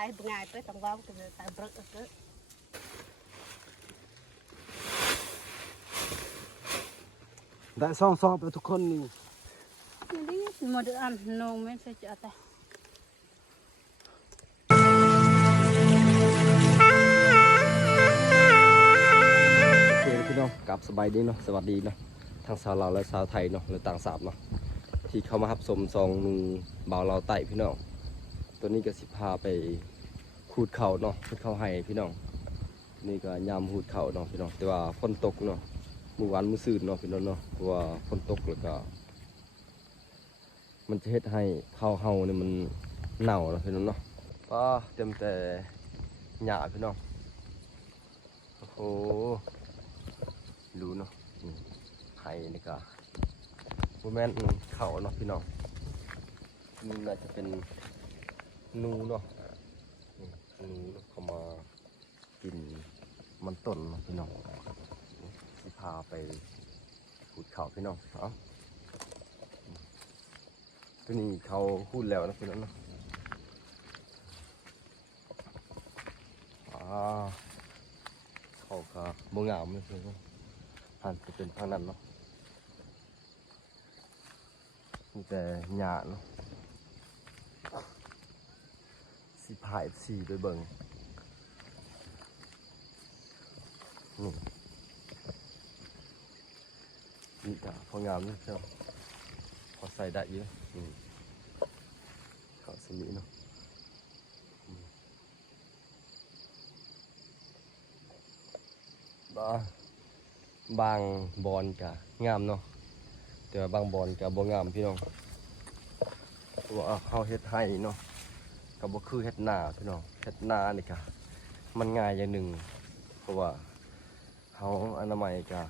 ายง่ายไปต้องว่าก็ตายเบิกก็ได้ซ่องซอบไปทุกคนนี่นี่หมดอันนงไม่ใช่จะแต่พี่น้องกับสบายดีเนาะสวัสดีเนาะทางสาวลาวและสาวไทยเนาะหรือต่างสาบเนาะที่เข้ามารับชมซองนุ่งบ่าวลาวใต้พี่น้องตัวนี้ก็สิพาไปขูดเข่าเนาะขูดเข่าให้พี่น้องนี่ก็ยามขูดเข่าเนาะพี่น้องแต่ว่าฝนตกเนาะมื้อวานมื้อซื่นเนาะพี่น้องเนาะเพราะว่าฝนตกแล้วก็มันจะเฮ็ดให้ข้าวเฮาเนี่ยมันเน่าเนาะพี่น้องเนาะก็เต็มแต่หญ้าพี่น้องโอ้โหรู้เนาะไผ่นี่ก็โมแมนเขาเนาะพี่น้องนี่น่าจะเป็นนูเนาะนูเขามากินมันต้นเนาะพี่น้องที่พาไปขุดเขาพี่น้องเนาะตัวนี้เขาพูดแล้วนะพี่น้องเนาะเขาก็บ่งามเลยพี่น้องผ่านจะเป็นทางนั้นเนาะมีแต่หญ้าเนาะสีผายสีไปเบิ่งนี่จ้ะพองามเลยเจ้าพอใส่ได้เยอะเขาสมีเนาะบางบอนกะงามเนาะแต่ว่าบางบอนกะบ่งามพี่น้องว่าเขาเฮ็ดให้เนาะก็บ่คือเฮ็ดนาพี่น้องเฮ็ดนานี่กะมันง่ายอย่างหนึ่งเพราะว่าเขาอนามัยกะ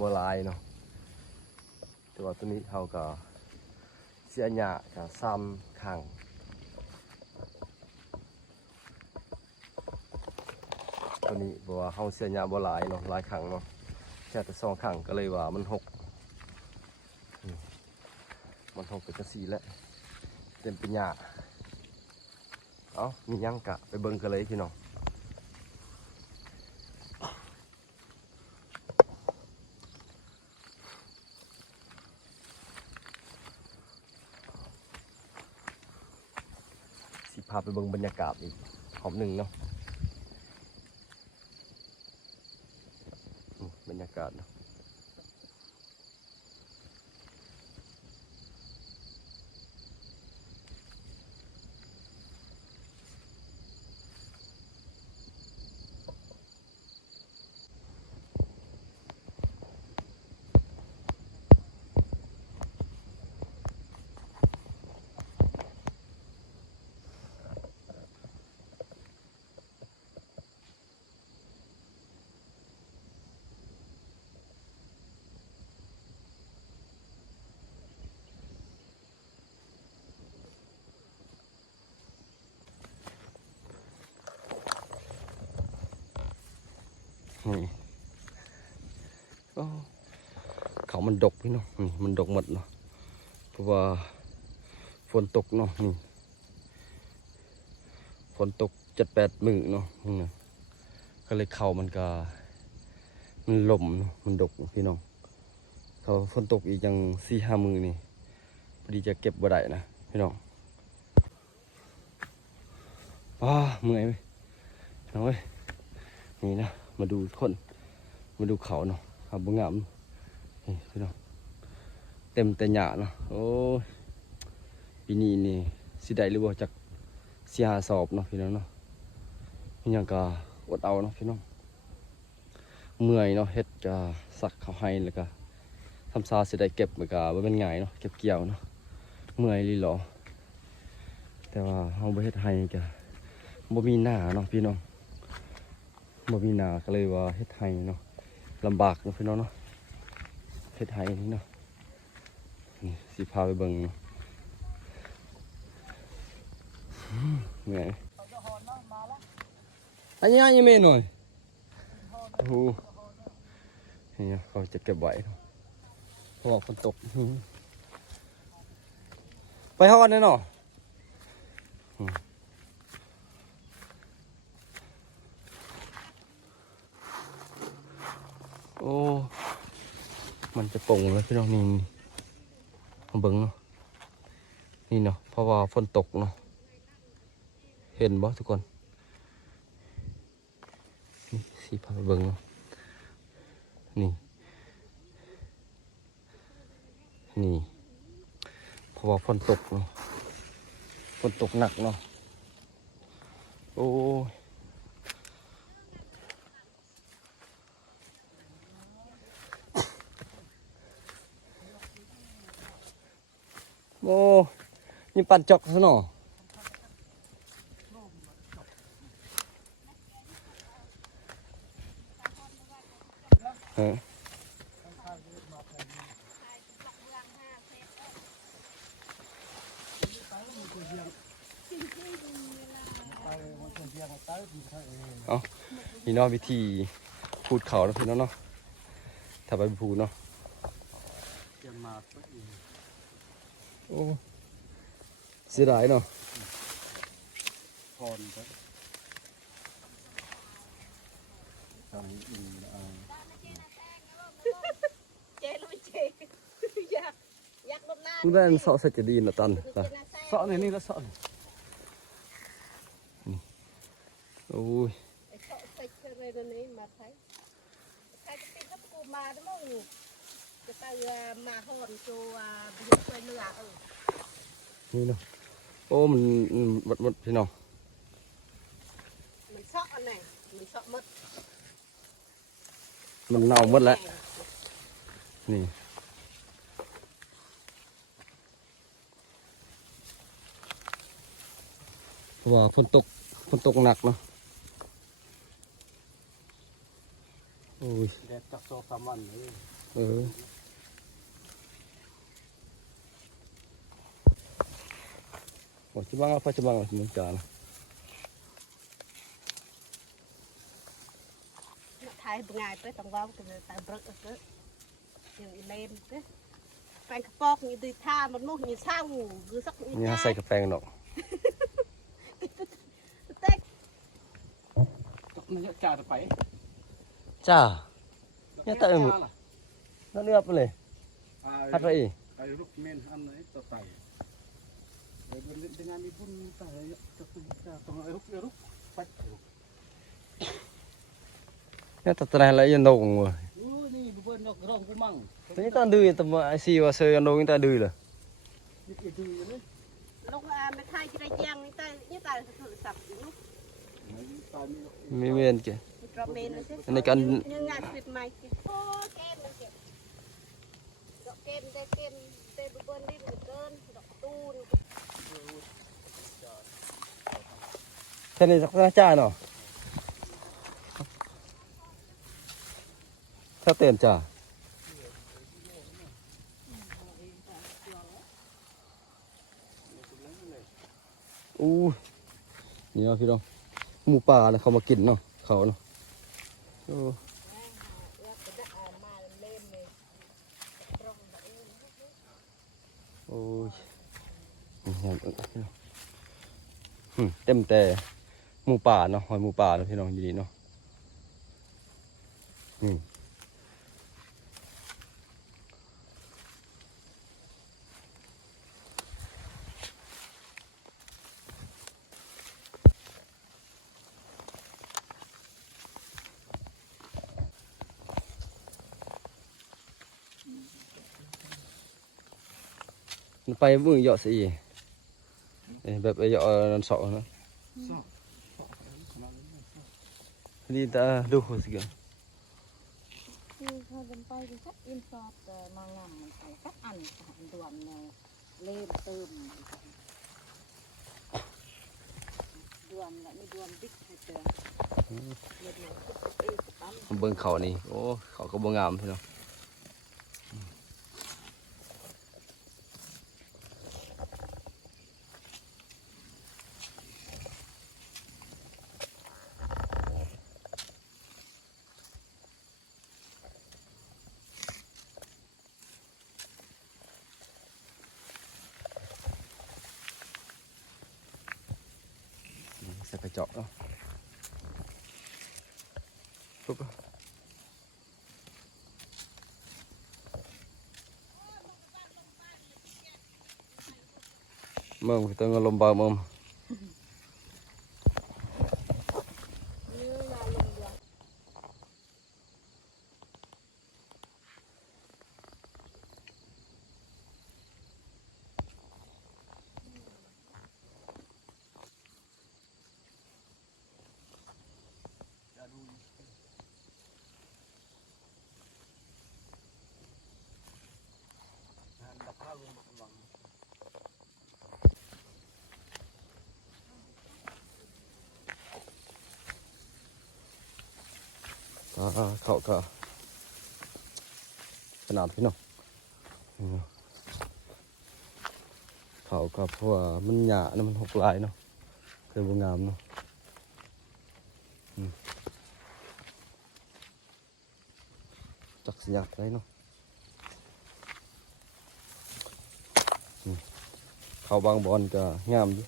บ่หลายเนาะแต่ว่าตัวนี้เขาก็เสียหญ้ากะซ้ำข้างตัวนี้เพราะว่าเขาเสียหญ้าบ่หลายเนาะหลายข้างเนาะแค่แต่2ข้างก็เลยว่ามันหกเป็นจังซี่แหละเต็มเป็นหญ้ามียังกะไปเบิ่งกันเลยพี่น้องสิพาไปเบิ่งบรรยากาศอีกหอมหนึ่งเนาะบรรยากาศเนาะนี่เขามันดกพี่น้องนี่มันดกหมดเนาะเพราะว่าฝนตกเนาะนี่ฝนตก7-8 มื้อเนาะก็เลยเขามันก็มันหล่มเนาะมันดกพี่น้องเขาฝนตกอีกอย่าง4-5 มื้อนี่พอดีจะเก็บบ่ได้นะพี่น้องเมื่อยไหมน้อยนี่นะมาดูคนมาดูเขาเนาะครับบ่งามนี่พี่น้องเต็มแต่หญ้าเนาะโอ้ยปีนี้นี่สิได้หรือบ่จัก4-5 สอบเนาะพี่น้องเนาะยังก็อดเอาเนาะพี่น้องเมื่อยเนาะเฮ็ดก็สักเขาให้แล้วก็ทำซาสิได้เก็บมันก็บ่แม่นง่ายเนาะเก็บเกี่ยวเนาะเมื่อยลีหรอแต่ว่าเฮาบ่เฮ็ดให้ก็บ่มีหน้าเนาะพี่น้องบ่มีหน้าก็เลยว่าเฮ็ดให้เนาะลำบากเนาะพี่น้องเนาะเฮ็ดให้นี่เนาะนี่สิพาไปเบิ่งเนาะเหนื่อยอันนี้ยังไม่หน่อยโอ้โหนี่เขาจะเก็บไว้เนาะเพราะว่าฝนตกไปฮอดแน่เนาะ มันจะโป่งแล้วพี่น้องนี่มาเบิ่งเนาะนี่เนาะเพราะว่าฝนตกเนาะเห็นบ่ทุกคนนี่สีพาไปเบิ่งเนาะนี่นี่เพราะว่าฝนตกเนาะฝนตกหนักเนาะโอ้โอ้นี่ปั่นจอกซะเนาะฮะเอานี่เนาะวิธีพูดเขาแล้วพี่น้องเนาะถ้าไปพูดเนาะโอ้เสียดายเนาะพรไปทำอีกเจ๊รู้เจ๊อยากลดน้ำ คุณแม่เสาะใส่จะดีนะตันตาเสาะนี่แล้วเสาะโอ้ยใส่อะไรนั่นนี่มาใช้ใครจะติดกับกูมาได้มั้งจะไปมาห่อนตัวบินไปเนื้อนี่เนาะโอ้มันหมดพี่น้องมันเซาะอันไหนมันเซาะมดมันเน่าหมดแล้วนี่เพราะว่าฝนตกหนักเนาะโอ้ยแดดจับโซฟามันเลยโอ้ยจะบังอะไรจะบังอะไรเหมือนกันไทยเป็นไงไปต้องว่ากันเลยแต่บรึกก็อย่างอีเลมก็แฟนกระปอกนี่ดีท่ามันมุ่งนี่เศร้าคือสักนี่ใส่กาแฟกันหรอกเต๊กมันจะจ่าไปจ้าเนี่ยแต่หมดนั่นเลือกไปเลยฮัดไปอีกไอ้ลูกเมนอันไหนต่อไปเดี๋ยวdengan ibu minta ya tolongลูกไปเนี่ยตัดอะไรแล้วยันโดงเลยนี่บุญนกร้องกูมั่งนี่ตอนดื้อแต่มาไอซีว่าเซอร์ยันโดงนี่ตาดื้อเลยลูกไม่ทายจะได้ยังนี่ตายโทรศัพท์ลูกมีเมียนเกอันนี้กันยังงานปิดไมค์โอ้เกมมันเก็บดอกเกมเตะบุญนี่เกินดอกตูนแค่นี้สักจ้าเนาะถ้าเต้นจ้าอู้นี่เนาะพี่น้องหมูป่าเนี่ยเขามากินเนาะเขาเนาะโอ้โอ้ยเต็มแต่หมูป่าเนาะหอยหมูป่าเนาะพี่น้องดีเนาะไปมือเหยาะสิแบบเหยาะนั่นสอนะนี่ตาดูหัวสิกันคือเขาจะไปดูสักอินสอดมางามมันไปสักอันดวมเล่มเติมดวมและมีดวมบิ๊กให้เจอเบิ่งเขานี่โอ้เขาก็บ่งามพี่น้องใส่กระจกเนาะปุ๊บ เมืองตัวเงินลมเบาเมือง นี่นาลงเดียว เขาก็ขนาดพี่น้องเขาก็เพราะว่ามันหยานะมันหกลายเนาะเคยบงามเนาะจักสยักไรเนาะเขาบางบอนก็งามอยู่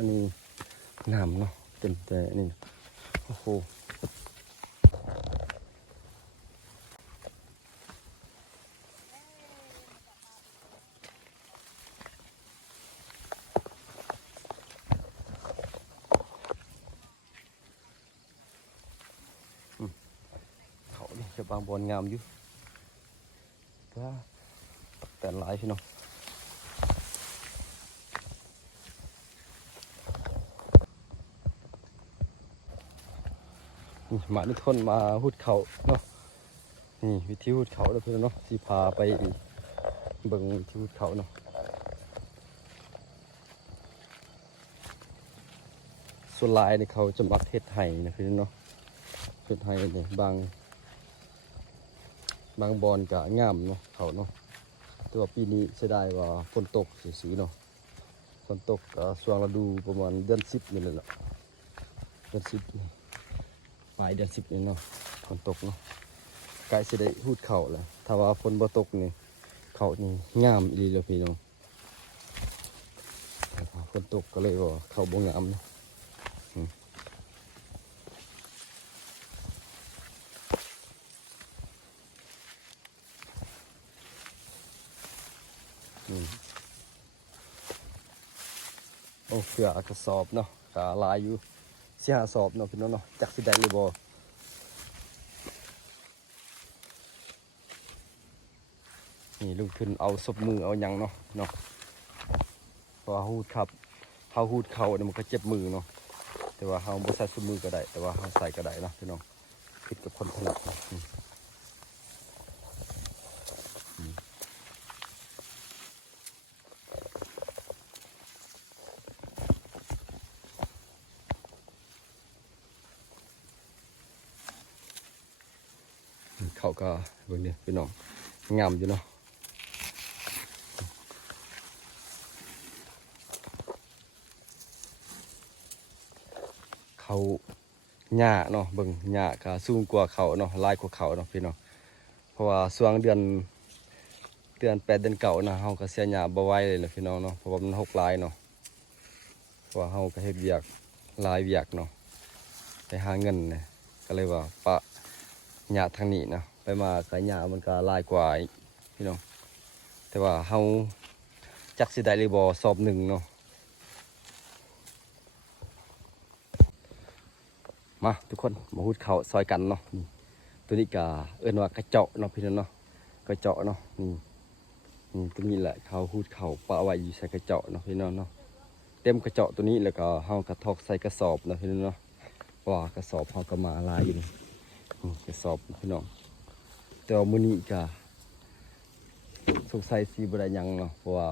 อันนี้งามเนาะเต็มแต่นี่โอ้โหเขานี่จะบางบอนงามอยู่ก็แต่หลายพี่น้องนี่มาทุกคนมาหุดเขาเนาะนี่วิธีหุดเขาแล้วเพื่อนเนาะที่พาไปเบิ่งวิธีหุดเขาเนาะส่วนลายเนี่ยเขาจะมักเฮ็ดไห้นะพี่เนาะเฮ็ดไห้เนี่ยบางบอนก็งามเนาะเขาเนาะแต่ว่าปีนี้เสียดายว่าฝนตกสีเนาะฝนตกช่วงฤดูประมาณเดือน10นี่แหละเดือน10ปลายเดือน10นี่เนาะฝนตกเนาะใกล้จะได้หูดเข่าแล้วถ้าว่าฝนบ่ตกนี่เข่านี่งามอีหลีเลยพี่น้องฝนตกก็เลยว่าเข่าบ่งามเนาะโอ้เสือกระสอบเนาะขาลายอยู่4-5 สอบเนาะพี่น้องเนาะจักสิได้หรือบ่นี่ลุกขึ้นเอาศพมือเอาหยังเนาะเพราะว่าหูดครับเฮาหูดเข่าเนี่ยมันก็เจ็บมือเนาะแต่ว่าเฮาบ่ใส่ศพมือก็ได้แต่ว่าเฮาใส่ก็ได้เนาะพี่น้องผิดกับคนถนัดเนาะเขาก็เบิ่งนี่พี่น้องงามอยู่เนาะเขาหญ้าเนาะเบิ่งหญ้าก็สูงกว่าเขาเนาะลายกว่าเขาเนาะพี่น้องเพราะว่าช่วงเดือน8 เดือนเก่านะเฮาก็เสียหญ้าบ่ไหวเลยนะพี่น้องเนาะเพราะว่ามันหกลายเนาะเพราะว่าเฮาก็เฮ็ดเวียกหลายเวียกเนาะไปหาเงินเนี่ยก็เลยว่าปะหญ้าทางนี้เนาะไปมาก็หญ้ามันก็ลายกว่าอีกพี่น้องแต่ว่าเฮาจักสิได้หรือบ่สอบหนึ่งเนาะมาทุกคนมาหุดเขาซอยกันเนาะนี่ตัวนี้ก็เอิ้นว่ากระเจาะเนาะพี่น้องเนาะกระเจาะเนาะนี่ตัวนี้แหละเขาหุดเขาปะไว้อยู่ใส่กระเจาะเนาะพี่น้องเนาะเต็มกระเจาะตัวนี้แล้วก็เฮากระทอกใส่กระสอบเนาะพี่น้องเนาะว่ากระสอบเฮาก็มาลายอยู่นี่กระสอบพี่น้องแต่ว่ามื้อนี้ก็สงสัยสิบ่ได้หยังเนาะเพราะว่า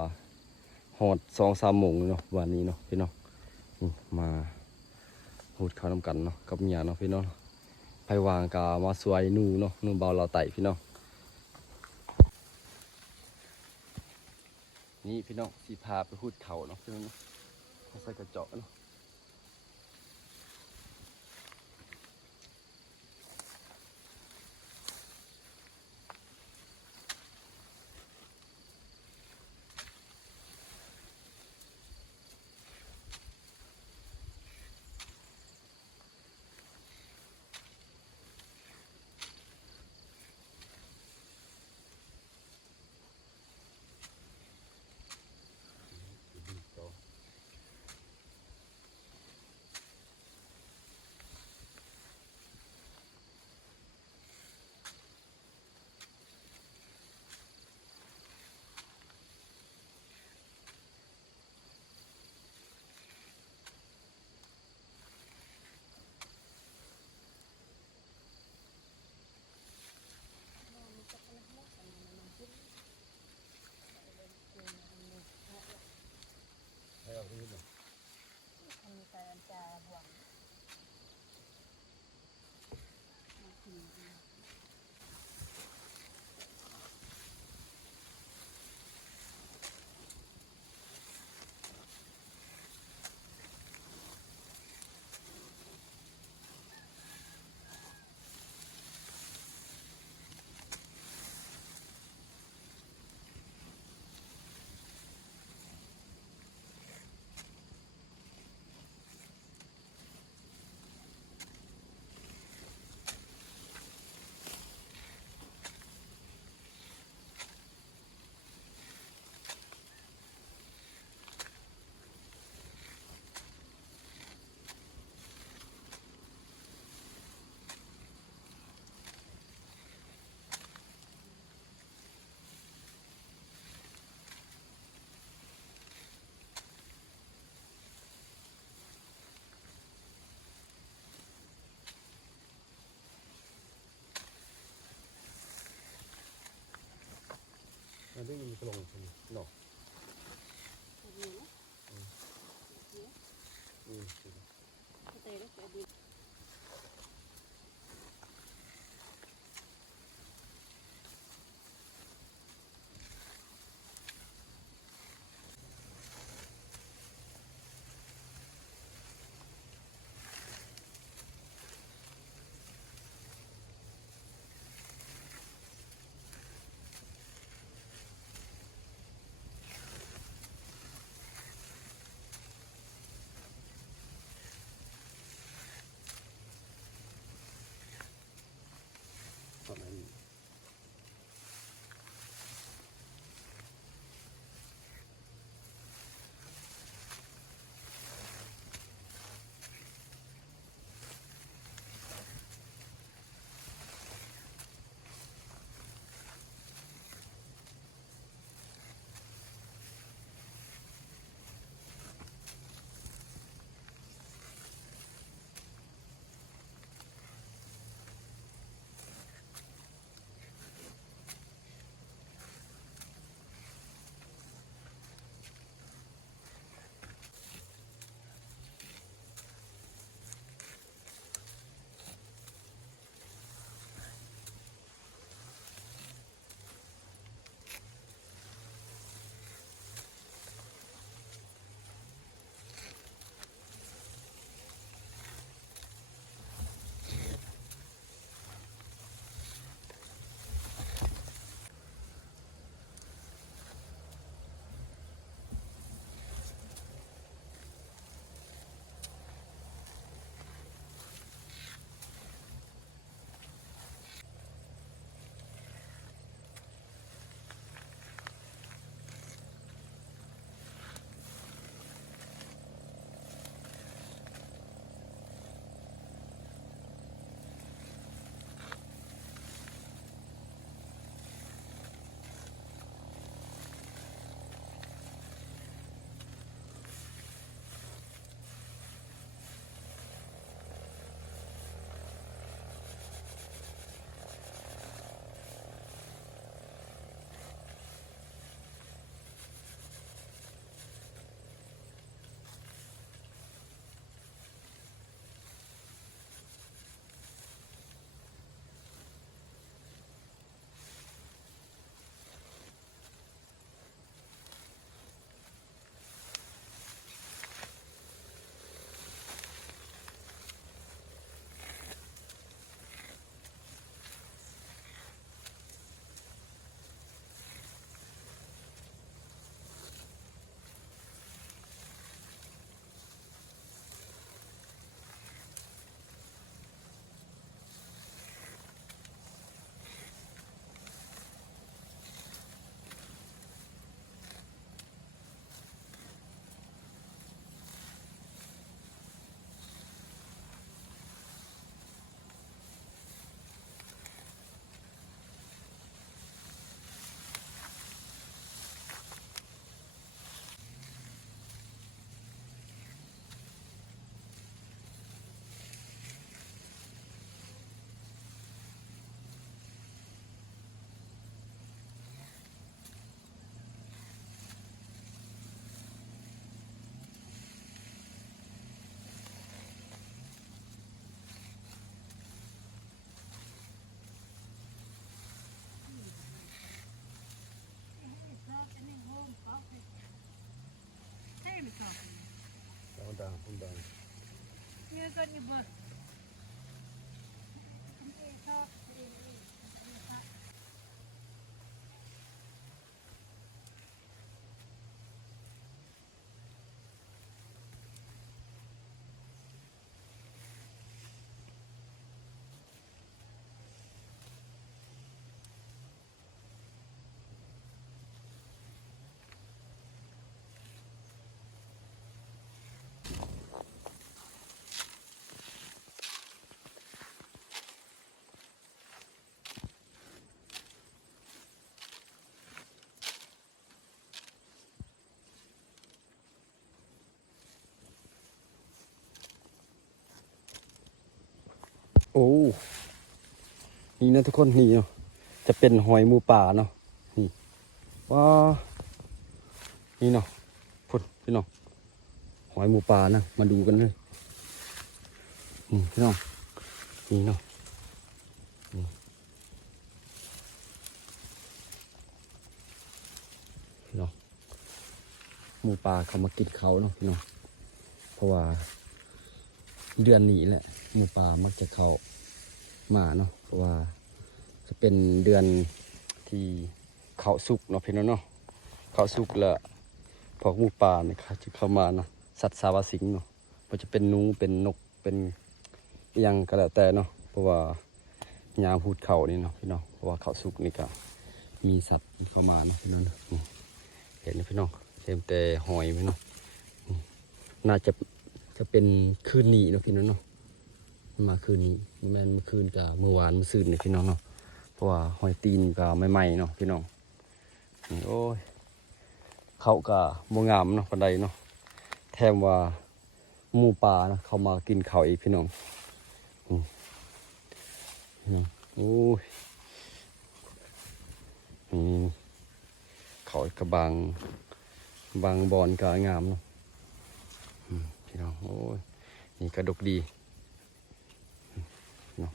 ฮอด 2-3 โมงเนาะวันนี้เนาะพี่น้องมาหูดข้าวนำกันเนาะกับเมียเนาะพี่น้องไปวางกามาสวยนูเนาะนูเบาเราไต่พี่น้องนี่พี่น้องสีพาไปหูดเขาเนาะพี่น้องเนาะใส่กระเจาะเนาะ อันนี้มีกระลงหนอก Nhiều lắm. Cái tê nó sẽ đi. ตอนนั้น ดังพุ่ดัง Như con như bờ. โอ้นี่นะทุกคนนี่เนาะจะเป็นหอยหมูป่าเนาะนี่ ว้านี่เนาะพุ่นพี่น้องหอยหมูป่านะมาดูกันเลยพี่น้องนี่เนาะนี่พี่น้องหมูป่าเขามากินเขาเนาะพี่น้องเพราะว่าเดือนนี้แหละหมูป่ามักจะเข้ามาเนาะเพราะว่าจะเป็นเดือนที่เขาสุกเนาะพี่น้องเนาะเขาสุกแล้วพวกหมูป่าเนี่ยเขาจะเข้ามาเนาะสัตว์สาวสิงเนาะมันจะเป็นหนูเป็นนกเป็นอิหยังก็แล้วแต่เนาะเพราะว่ายามพูดเขานี่เนาะพี่น้องเพราะว่าเขาสุกนี่ก็มีสัตว์เข้ามาเนาะพี่น้องเนาะนี่เห็นไหมพี่น้องเต็มแต่หอยไหมเนาะนี่น่าจะเป็นคืนนี้เนาะพี่น้องเนาะมาคืนนี้แม่นเมื่อคืนกับเมื่อวานเมื่อซืนเนี่ยพี่น้องเนาะเพราะว่าหอยตีนกับใหม่ๆเนาะพี่น้องนี่โอ้ยเขากับโมงามเนาะปันใดเนาะแถมว่าหมูป่านะเขามากินเขาอีกพี่น้องโอ้ยนี่เขากระบางบอนกระงามเนาะพี่น้องโอ้ยนี่กระดกดีเนาะ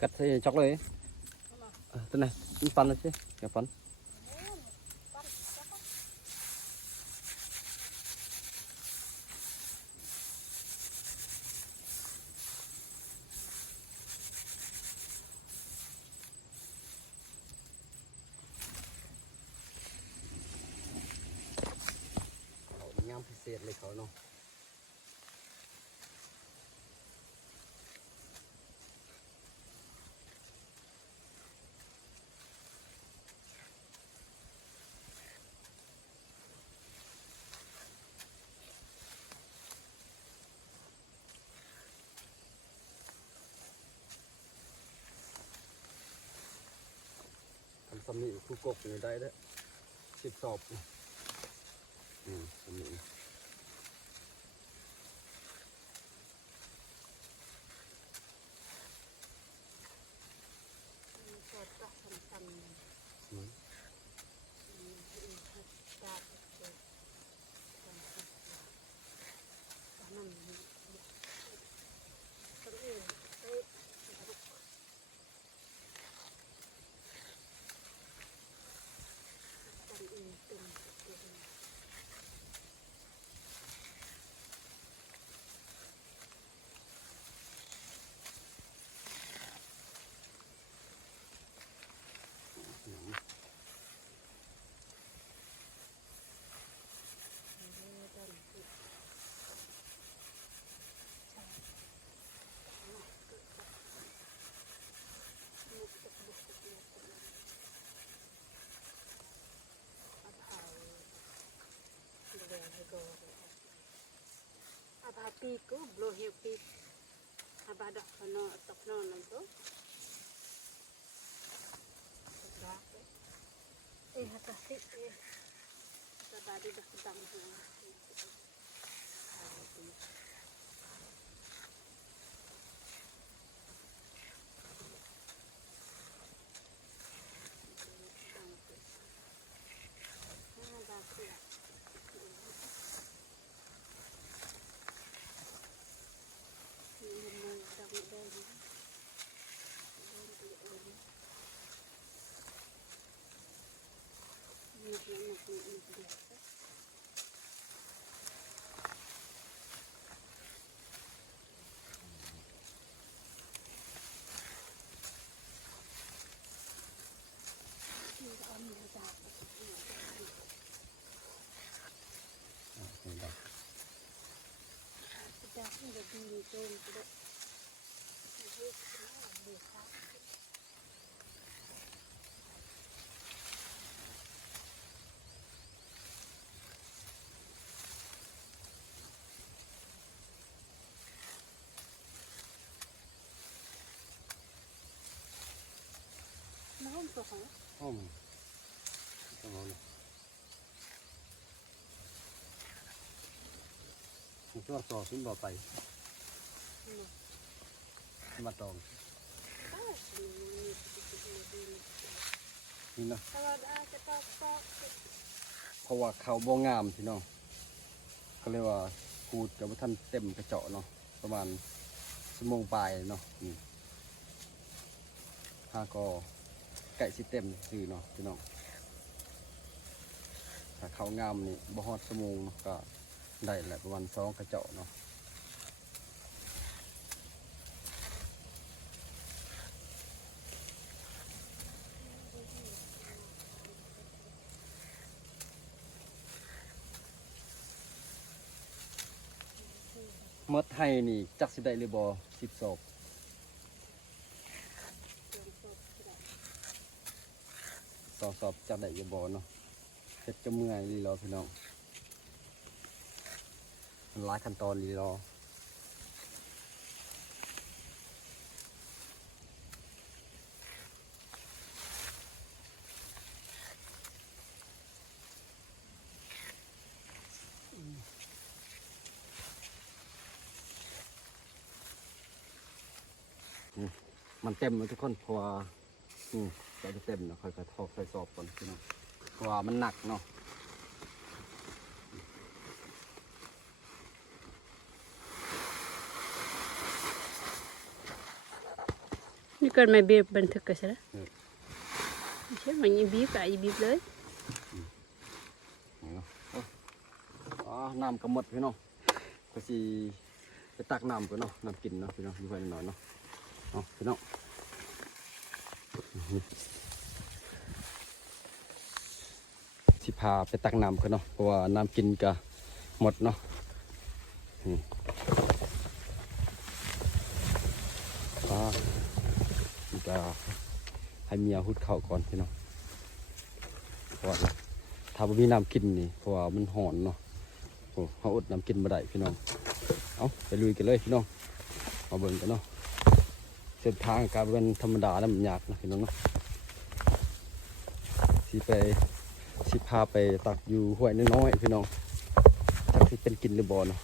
cắt thấy chócเลยตัวnày mình phân rồi chứอย่าphân งามพิเศษเลยเขาเนาะทำสำนีคู่กบอยู่ได้ด้วย10 สอบสำนีapi ku blow happy abada kono tokno nanto hatasi sabadi dah sedang จะดีโจมไปด้วยน้ำตัวของ อ้อมต้องเอาเลยมันก็ต่อขึ้นต่อไปมาตองนี่นะ ตลอดอาจจะปอก เพราะว่าเขาบ่งามพี่น้องก็เรียกว่าขูดกับท่านเต็มกระเจาะเนาะประมาณชั่วโมงปลายเนาะนี่ถ้าก็ไก่สิเต็มสื่อเนาะพี่น้องถ้าเขางามนี่บ่ฮอดชั่วโมงเนาะก็ได้แหละประมาณ2กระเจาะเนาะมดให้นี่จักสิได้หรือบ่10 ศอก2 ศอกจักได้หรือบ่เนาะเฮ็ดจะเมื่อยลีรอพี่น้องมันหลายขั้นตอนลีรอมันเต็มเลยทุกคนเพราะว่าใจจะเต็มเนาะค่อยๆทอกใส่สอบก่อนพี่น้องเพราะว่ามันหนักเนาะ นี่เกิดไม่บีบบันทึกกันใช่ไหมใช่ไหมยังบีบอะยังบีบเลย น้ำกระหมดพี่น้องก็สิไปตักน้ำก่อนเนาะน้ำกินเนาะพี่น้องมีไว้หน่อยเนาะพี่น้องสิพาไปตักน้ำก่อนเนาะเพราะว่าน้ำกินก็หมดเนาะนี่ก็ให้เมียหุดข้าวก่อนพี่น้องเพราะว่าถ้าไม่มีน้ำกินนี่เพราะว่ามันหอนเนาะโอ้เขาอดน้ำกินมาได้พี่น้องเอาไปลุยกันเลยพี่น้องมาเบิ่งกันเนาะเส้นทางการเป็นธรรมดาแล้วมันยากนะพี่น้องเนาะสิพาไปตักอยู่ห้วยน้อยๆพี่น้องจักที่เป็นกินหรือบ่เนาะ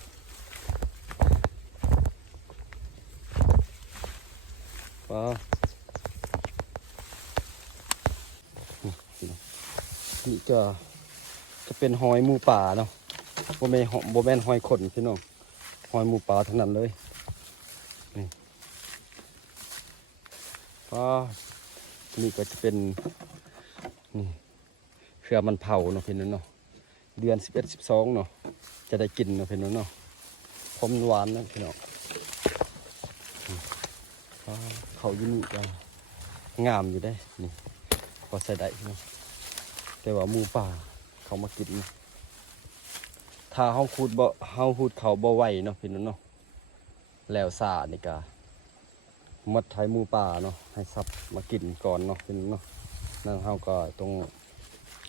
ว้านี่จะเป็นหอยหมูป่าเนาะโบแม่นหอยขนพี่น้องหอยหมูป่าทั้งนั้นเลยนี่นี่ก็จะเป็นนี่เครือมันเผาเนาะพี่น้องเนาะเดือน11 12เนาะจะได้กินเนาะพี่น้องเนาะพร้อมหวานนะพี่น้องเขาอยู่นี่ก็งามอยู่ได้นี่พอใส่ได้พี่น้องแต่ว่าหมูป่าเขามากินถ้าเฮาขุดเขาบ่ไหวเนาะพี่น้องเนาะแล้วซานี่ก็มัดไถหมูป่าเนาะให้ซับมากินก่อนเนาะพี่น้องเนาะนั่นเฮาก็ต้อง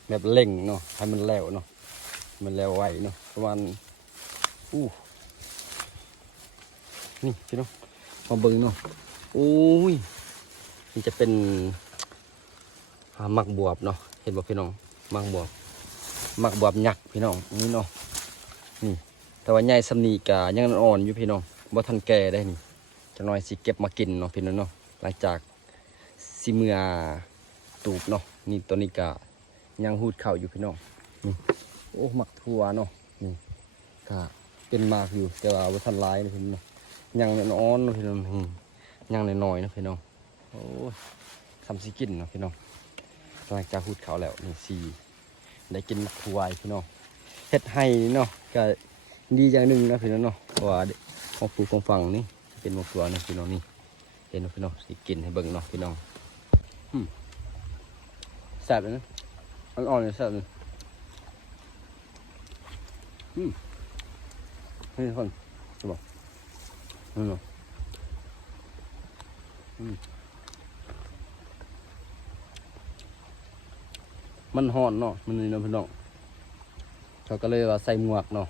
แบบเล่งเนาะให้มันแล้วเนาะมันแล้วไหวเนาะประมาณนี่พี่น้องมาเบิ่งเนาะโอ้ยนี่จะเป็นมักบวบเนาะเห็นบ่พี่น้องมักบวบยักษ์พี่น้องนี่เนาะนี่แต่ว่าใหญ่สำนีกะยังอ่อนอยู่พี่น้องบ่ทันแก่ได้นี่จังน้อยสิเก็บมากินเนาะพี่น้องเนาะหลังจากสิเมื่อตูบเนาะนี่ตัวนี้กะยังหูดเข่าอยู่พี่น้องนี่โอ้หมักทั่วเนาะนี่กะเป็นมากอยู่แต่ว่าบ่ทันหลายนะพี่น้องยังอ่อนๆเนาะพี่น้องยังน้อยๆนะพี่น้องโอ้ทำสิกินเนาะพี่น้องหลังจากหูดเข่าแล้วนี่สิได้กินถั่วพี่น้องเฮ็ดให้เนาะก็ดีอย่างหนึ่งนะพี่น้องเนาะเพราะว่าของปลูกของฝังนี่เป็นมะถั่วนะพี่น้องนี่เห็นพี่น้องสิกินให้เบิ่งเนาะพี่น้องแซ่บเลยนะอ่อนๆเลยแซ่บเลยนี่คนจะบอก เนาะมันฮ้อนเนาะมันนี่เนาะพี่น้องเขาก็เลยว่าใส่หมวกเนาะ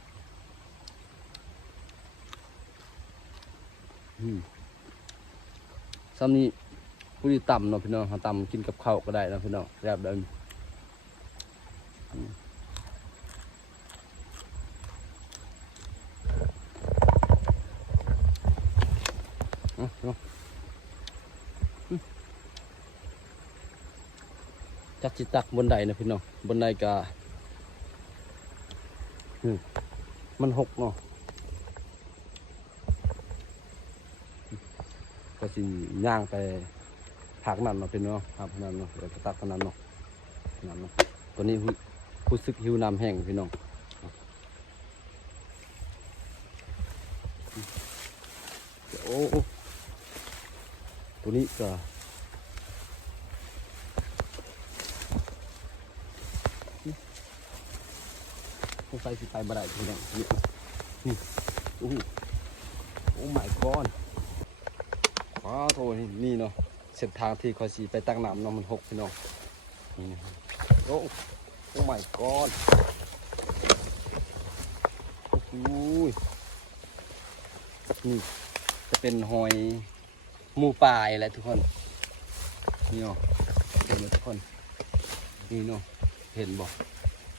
ซ้ำนี้ผู้ที่ต่ำเนาะพี่น้องเขาต่ำกินกับข้าวก็ได้นะพี่น้องแบบเดิมจักจิตักบนไดนะพี่น้องบนไดกะมันหกเนาะก็สิย่างไปผักนั่นเนาะเป็นเนาะครับนั่นเนาะเดี๋ยวจะตักขนาดเนาะนั่นเนาะตัวนี้รู้สึกหิวน้ำแห้งพี่น้องโอ้ตัวนี้ก็คงใส่สิไปบ่ได้พี่น้องนี่โอ้โอ้ my god ว้าวโถนี่เนาะเส้นทางที่คอยสีไปตั้งน้ำเนาะมันหกพี่น้องนี่นะครับโอ้ my god โอ้โหนี่จะเป็นหอยหมูป่าอะไรทุกคนนี่เนาะเห็นไหมทุกคนนี่เนาะเห็นบอก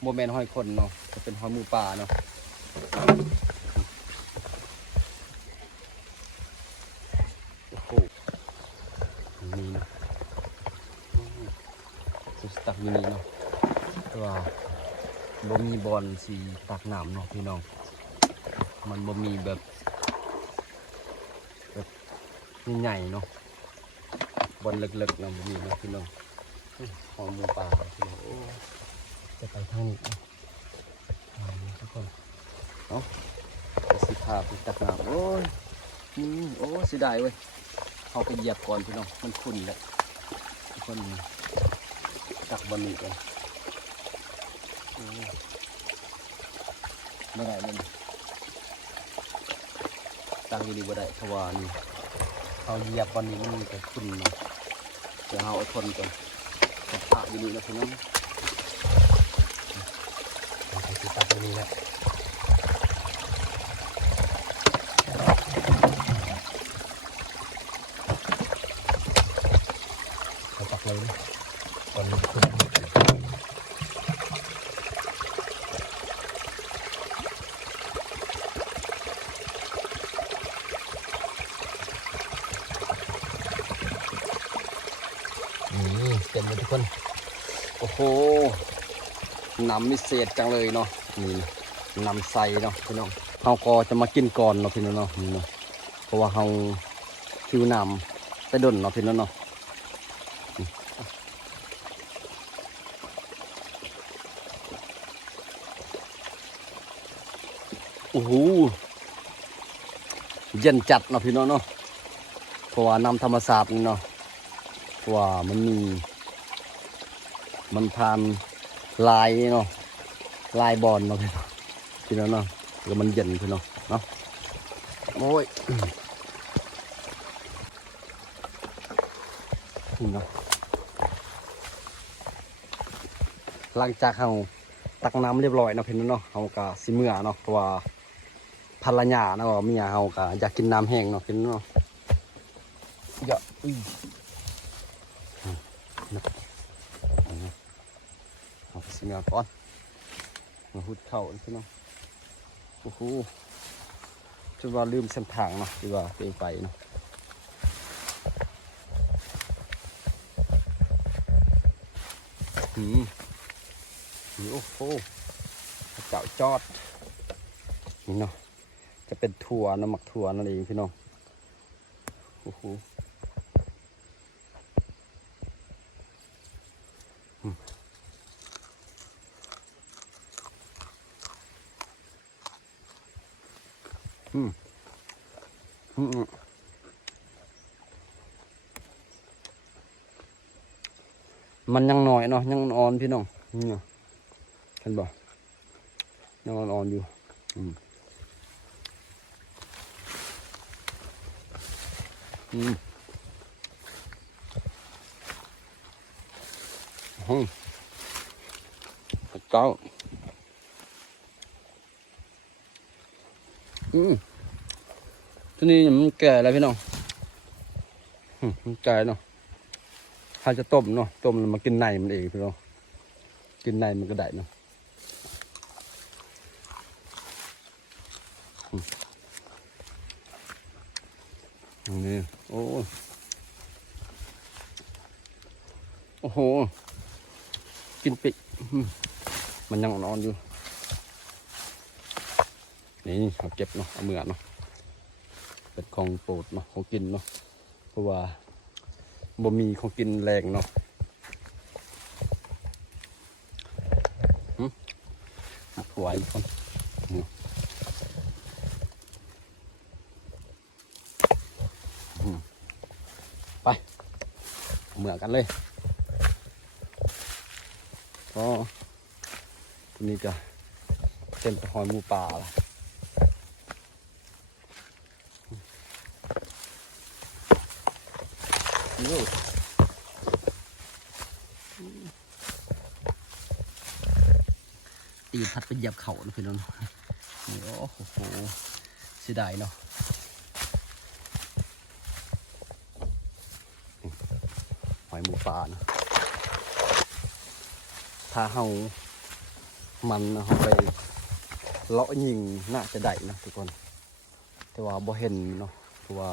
โมเมนต์หอยคนเนาะจะเป็นหอยหมูป่าเนาะโอ้โหนี่เนาะสุดตักอยู่นี่เนาะตัวบ่มีบอลสีตักน้ำเนาะพี่น้องมันบ่มีแบบใหญ่ๆเนาะบอลเล็กๆเนาะบ่มีเนาะพี่น้องหอยหมูป่าพี่น้องโอ้จะไปทางนี้ทุกคนเนาะสิพาไปตักน้ำโอ้ยโอ้เสียดายเว้ยเขาไปเหยียบก่อนพี่น้องมันขุ่นแหละทุกคนตักบอลนี่กันไม่ได้เลยตักอยู่นี่บ่ได้เพราะว่านี่เขาเหยียบบอลนี่มันมีแต่ขุ่นเนาะเดี๋ยวเราอดทนก่อนจะพาอยู่นี่นะพี่น้องตักอยู่นี่แหละเขาตักเลยนะตอนนี้คุณเต็มเลยทุกคนโอ้โหน้ำมิเศษจังเลยเนาะนี่น้ำใสเนาะพี่น้องเราก็จะมากินก่อนเนาะพี่น้องเนาะนี่เนาะเพราะว่าเราคิวน้ำไปดนเนาะพี่น้องเนาะโอ้โหเย็นจัดเนาะพี่น้องเนาะเพราะว่าน้ำธรรมศาสตร์นี่เนาะเพราะว่ามันผ่านลายเนาะลายบอลเนาะพี่น้องเนาะแล้วมันเย็นพี่น้องเนาะโอ้ยนี่เนาะหลังจากเราตักน้ำเรียบร้อยเนาะพี่น้องเนาะเราก็สิเมื่อเนาะเพราะว่าภรรยาเนาะเมียเราก็อยากกินน้ำแห้งเนาะพี่น้องเนาะเยอะเอาสิเมื่อก่อนมาหุดเข่าพี่น้องโอ้โหจนว่าลืมเส้นทางเนาะที่ว่าตัวเองไปเนาะโอ้โหเจ้าจอดนี่เนาะจะเป็นถั่วน้ำหมักถั่วนั่นเองพี่น้องโอ้โหมันยังหน่อยเนาะยังอ่อนพี่น้องนี่เนาะเห็นบ่ยังอ่อนอยู่ เจ้าตัวนี้มันแก่แล้วพี่น้องมันแก่เนาะถ้าจะต้มเนาะต้มแล้วมากินในมันเองพี่น้องกินในมันก็ได้เนาะนี่โอ้โหกินปิมันยังนอนอยู่นี่เอาเก็บเนาะเอาเมื่อเนาะเป็นของโปรดเนาะของกินเนาะเพราะว่าบ่มีของกินแรงเนาะถวายคนไปเมื่อกันเลยก็ทีนี้ก็เต็มไปหอยหมูป่าละตีพัดไปเหยียบเขานะพี่น้องนี่โอ้โหเสียดายเนาะหอยหมูป่านะถ้าเฮามันเฮาไปเลาะยิงน่าจะได้นะทุกคนแต่ว่าบ่เห็นเนาะเพราะว่า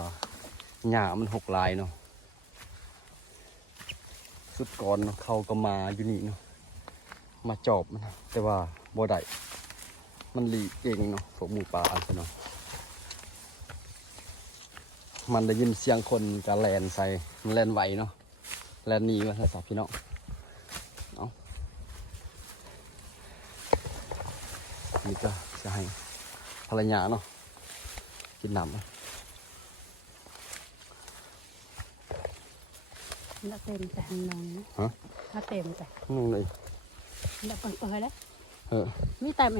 หญ้ามันหกลายเนาะสุดก่อนเนาะเขาก็มาอยู่นี่เนาะมาจอบมันแต่ว่าบ่ได้มันหลีกเองเนาะพวกหมูป่าอันเนาะมันได้ยินเสียงคนกระแลนใส่มันแลนไหวเนาะแลนหนีมาสับพี่น้องเอานี่ก็จะให้ภรรยาเนาะกินน้ำแล้วเต็มแต่นองถ้าเต็มแต่นุ่งเลยแล้วเปิดแล้ว มีเต็มไหม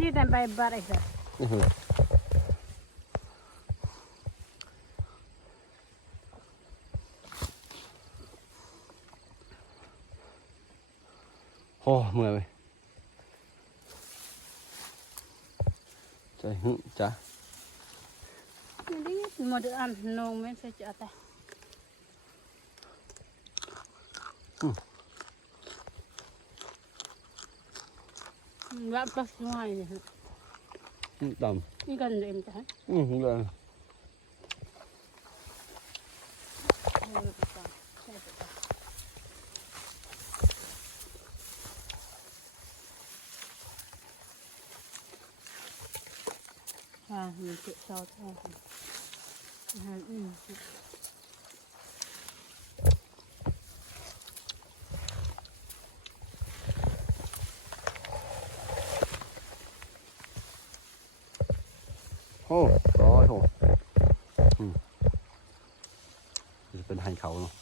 นี่เต็มไปบ้านอีกแล้วโอ้เมื่อยไปใจหึจ้ะนี่หมดอันนองไม่ใช่จะแต่ว่าปลาสวายเนี่ยดำนี่กันเอ็มจ้ะเลยมีเจ็ดซอสโอ้ร้อยโหจะเป็นไฮเขาเนาะ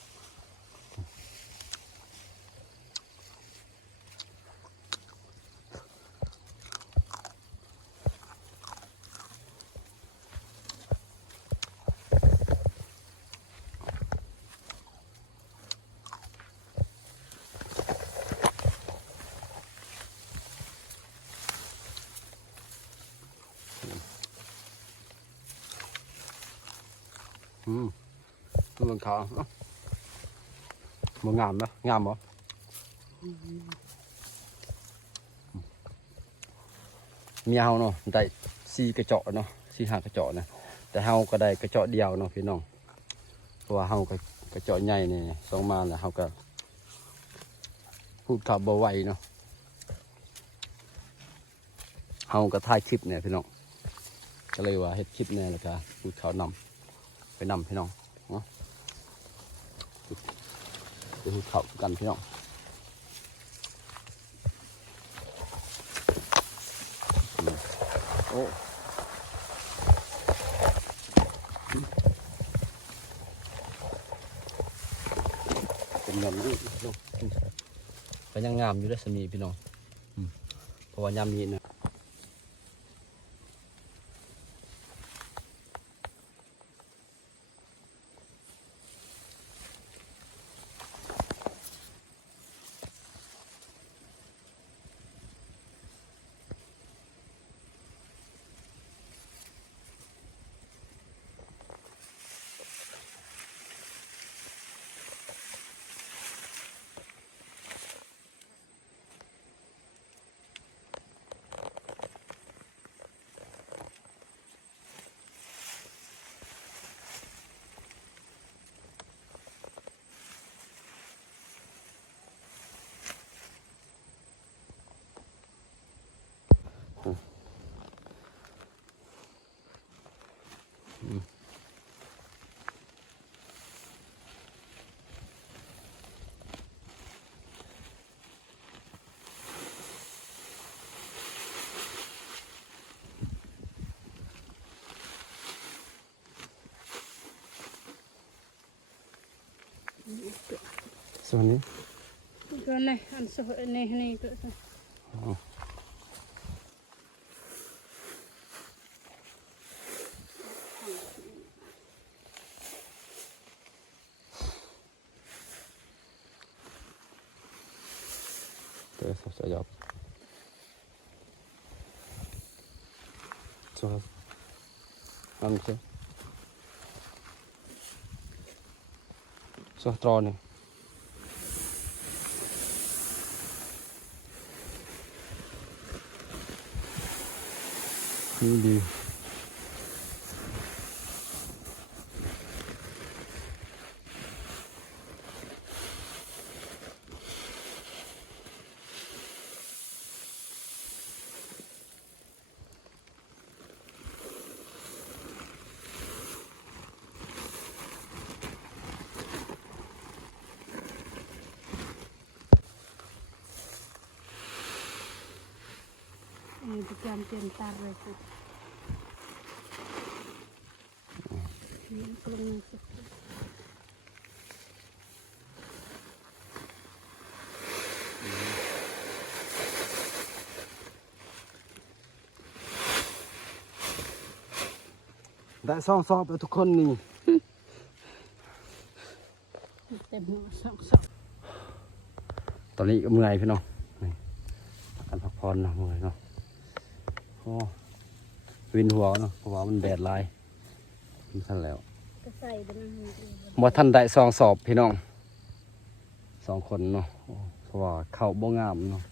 ตัวขาวมันงามนะงามเหรอเมียเฮาเนาะได้4 กระเจาะเนาะ4-5 กระเจาะนะแต่เฮาก็ได้กระเจาะเดียวเนาะพี่น้องเพราะว่าเฮาก็กระเจาะใหญ่นี่ส่งมาแล้วเฮาก็พูดขับบ่ไหวเนาะเฮาก็ถ่ายคลิปเนี่ยพี่น้องก็เลยว่าเฮ็ดคลิปเนี่ยแล้วก็พูดเขานำไปนำพี่น้องเนาะไปพูดเขากันพี่น้องโอ้เป็นเงินนี่ก็ยังงามอยู่ด้วยสมีพี่น้องเพราะว่ายามนี้นะ ส่วนนี้ ก็ในอันสดในก็ อ๋อเดี๋ยวจะยอบså anke så drar niนี่ดีประจำเต็มตาเลยสินี่กลุ่มนึงสิ ได้ซ่องซอบไปทุกคนนี่ เต็มหัวสอง ตอนนี้ก็เมื่อยพี่น้องนี่การพักผ่อนเนาะเมื่อยเนาะโอ้วินหัวเนาะเพราะว่ามันแดดลายมันสั่นแล้ว ก็ใส่ไปนั่ง บ่ทันได้ซองสอบพี่น้อง2 คนเนาะโอ้เพราะว่าเข้าบ่งามเนาะ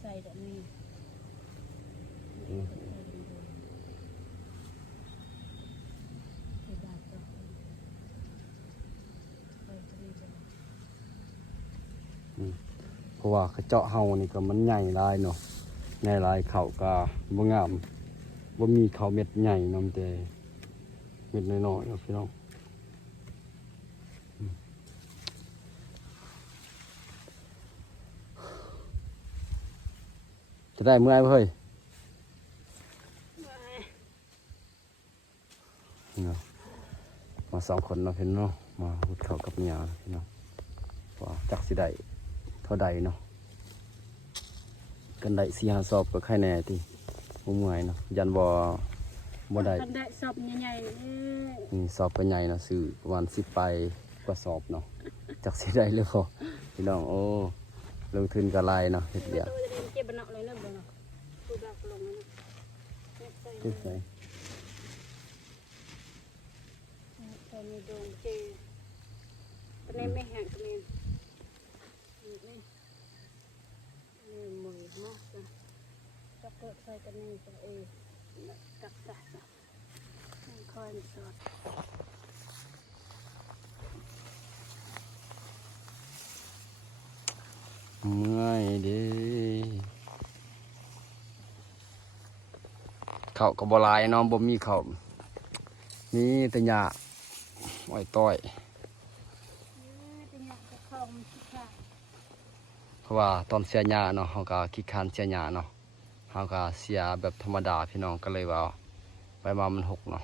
ใส่แบบนี้เพราะว่าเขาเจาะเฮานี่ก็มันใหญ่หลายเนาะใหญ่หลายเข้าก็บ่งามบ่มีเข้าเม็ดใหญ่นำแต่เม็ดน้อยๆเนาะพี่น้องจะได้เมื่อยบ่เฮ้ยเนาะมา2 คนเนาะพี่น้องมาหุดเข้ากับเมียพี่น้องว่าจักสิได้เท่าใดเนาะกันได้4-5 สอบก็ใครแน่ติบ่เมื่อยเนาะยันบ่ได้ กันได้สอบใหญ่ๆ นี่สอบก็ใหญ่เนาะซื้อประมาณ10 ไปกว่าสอบเนาะจักสิได้หรือบ่พี่น้องโอ้ลงทุนก็หลายเนาะเฮ็ดเวียก เจ็บบันเอาเลยนะบันเอาตัวดักลงนะ เฮ็ดไส ใส่ในดงเจตอนนี้ไม่แห้งตอนนี้นี่มือมากนะจะเกิดใส่กันนี่จะตักตักคอยสอด เมื่อยเด้ข้าวก็บ่หลายเนาะบ่มีข้าวมีแต่หญ้าอ้อยต้อย เป็นอย่างจะคมสิค่ะ เพราะว่าตอนเสียหญ้าเนาะเฮาก็ขี้คร้านเสียหญ้าเนาะเฮาก็เสียแบบธรรมดาพี่น้องก็เลยว่าไปมามันหกเนาะ